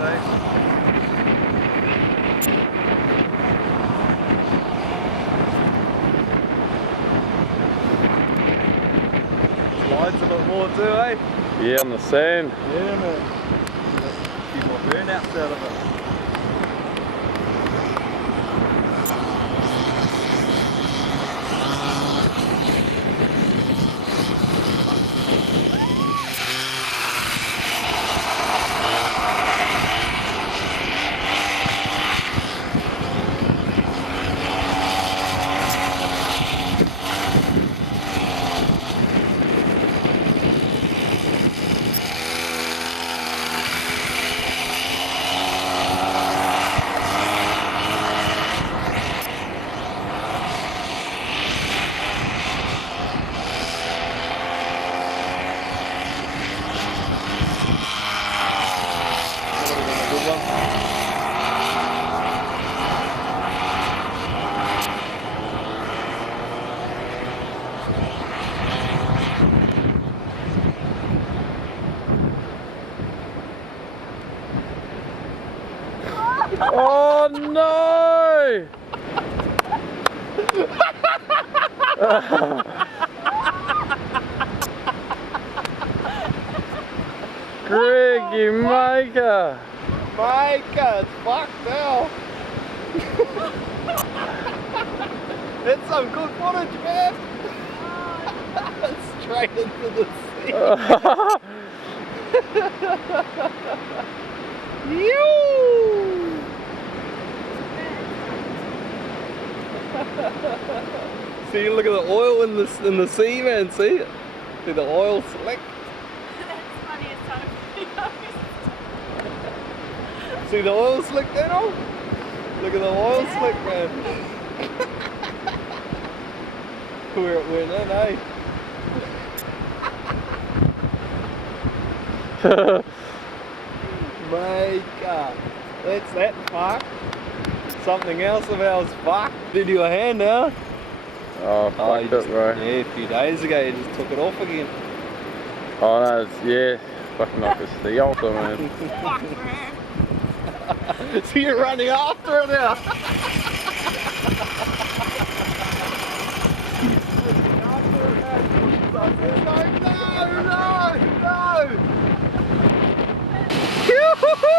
Slides a bit more too, eh? Yeah, on the sand. Yeah, man. A few more burnouts out of it. Oh no! Greg, you maker! Maker, it's fucked now. That's some good footage, man. Straight into the sea. See, look at the oil in the sea, man. See it? See the oil slick? That's funny as time. See the oil slick there, though? Look at the oil slick, man. Where it went in, eh? Maker. That's that fuck. Something else of ours fuck. Did your hand now? Oh, fucked it, bro. Yeah, a few days ago you just took it off again. Oh no, yeah, fucking off the sea also, man. Fuck, man. So you're running after it now. No! Yoo-hoo-hoo!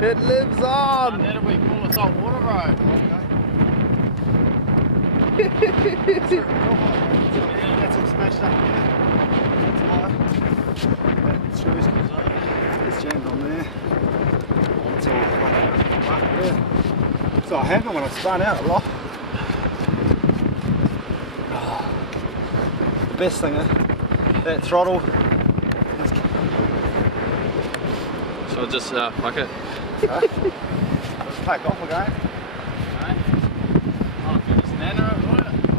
It lives on! That'll be cool as hot water, bro. That's all smashed up. That's high. That screws comes up. It's jammed on there. It's all fucked there. So I happened when I spun out a lot. The best thing, that throttle. So just fuck it. Let's take off again.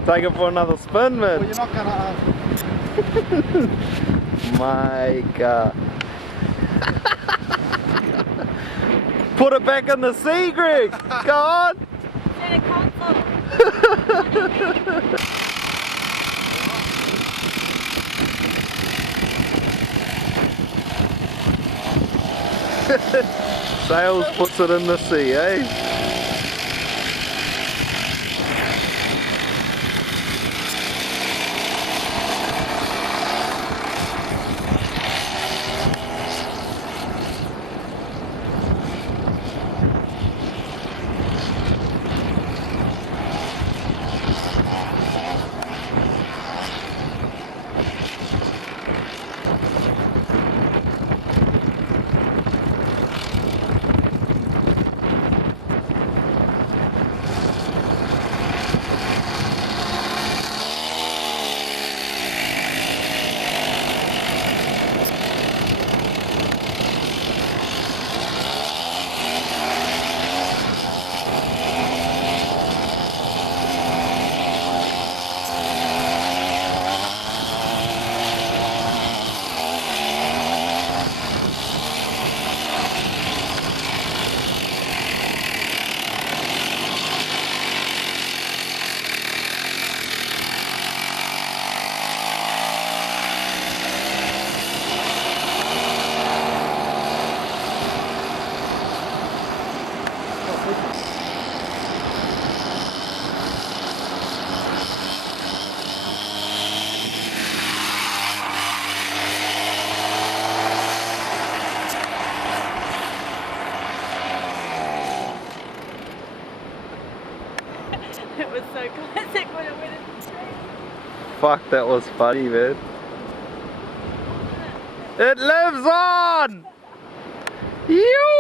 Take it for another spin, man. Well, you're not gonna. My God. Put it back in the sea, Greg. Go on. Set a console. Sails puts it in the sea, eh? It was so classic when it went in the street. Fuck, that was funny, man. It lives on! You!